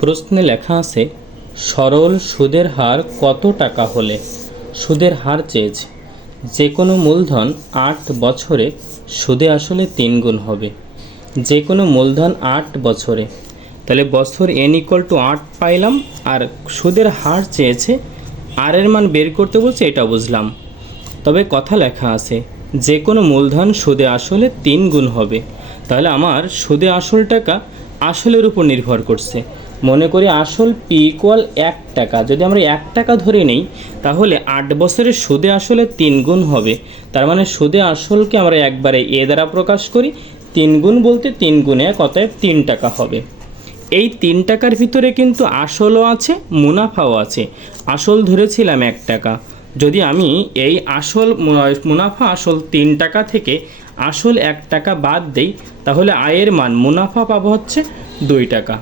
প্রশ্নে লেখা আছে সরল সুদের হার কত টাকা হলে সুদের হার চেয়েছে। যে কোনো মূলধন 8 বছরে সুদে আসলে 3 গুণ হবে। যে কোনো মূলধন 8 বছরে, তাহলে বছর n=8 পাইলাম, আর সুদের হার চেয়েছে, আর এর মান বের করতে বলছে, এটা বুঝলাম। তবে কথা লেখা আছে যে কোনো মূলধন সুদে আসলে 3 গুণ হবে, তাহলে আমার সুদে আসল টাকা আসলের উপর নির্ভর করছে। মনে করি আসল p=1 টাকা, যদি আমরা 1 টাকা ধরে নেই তাহলে 8 বছরের সুদে আসলে 3 গুণ হবে। তার মানে সুদে আসলকে আমরা একবারে এ দ্বারা প্রকাশ করি, 3 গুণ বলতে 3 গুণে অতএব 3 টাকা হবে। এই 3 টাকার ভিতরে কিন্তু আসলও আছে, মুনাফাও আছে। আসল ধরেছিলাম 1 টাকা, যদি আমি এই আসল মুনাফা আসল 3 টাকা থেকে আসল 1 টাকা বাদ দেই তাহলে আয়ের মান মুনাফা পাবো হচ্ছে 2 টাকা।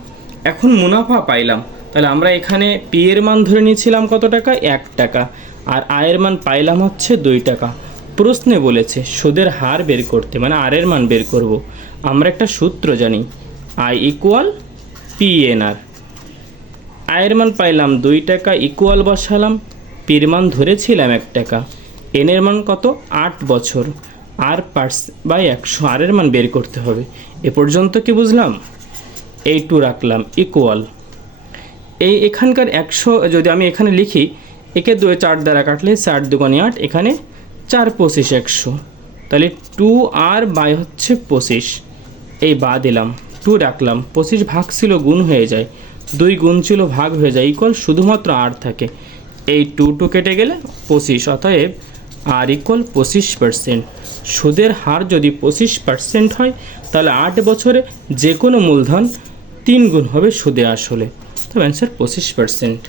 এখন মুনাফা পাইলাম, তাহলে আমরা এখানে পি এর মান ধরে নিয়েছিলাম কত টাকা, 1 টাকা, আর আয়ের মান পাইলাম হচ্ছে 2 টাকা। প্রশ্নে বলেছে সুদের হার বের করতে, মানে আর এর মান বের করব। আমরা একটা সূত্র জানি, I=PNR। আয়ের মান পাইলাম 2 টাকা, ইকুয়াল বসালাম, পির মান ধরেছিলাম 1 টাকা, এন এর মান কত, 8 বছর, আর %100, আর এর মান বের করতে হবে। এ পর্যন্ত কি বুঝলাম? এই 2 রাখলাম, ইকুয়াল এখানকার 100 যদি আমি এখানে লিখি, একে 4 দ্বারা কাটলে 4 দুগুণে 8, এখানে 4 25 100, তাহলে 2r হচ্ছে 25, এই বা দিলাম, 2 রাখলাম, 25 ভাগ ছিল গুণ হয়ে যায়, 2 গুণ ছিল ভাগ হয়ে যায়, ইকুয়াল শুধুমাত্র r থাকে, এই 2 কেটে গেলে 25, অতএব r=25%। সুদের হার যদি 25% হয় তাহলে 8 বছরে যে কোনো মূলধন 3 গুণ হবে সুদে আসলে, তো অ্যান্সার 25%।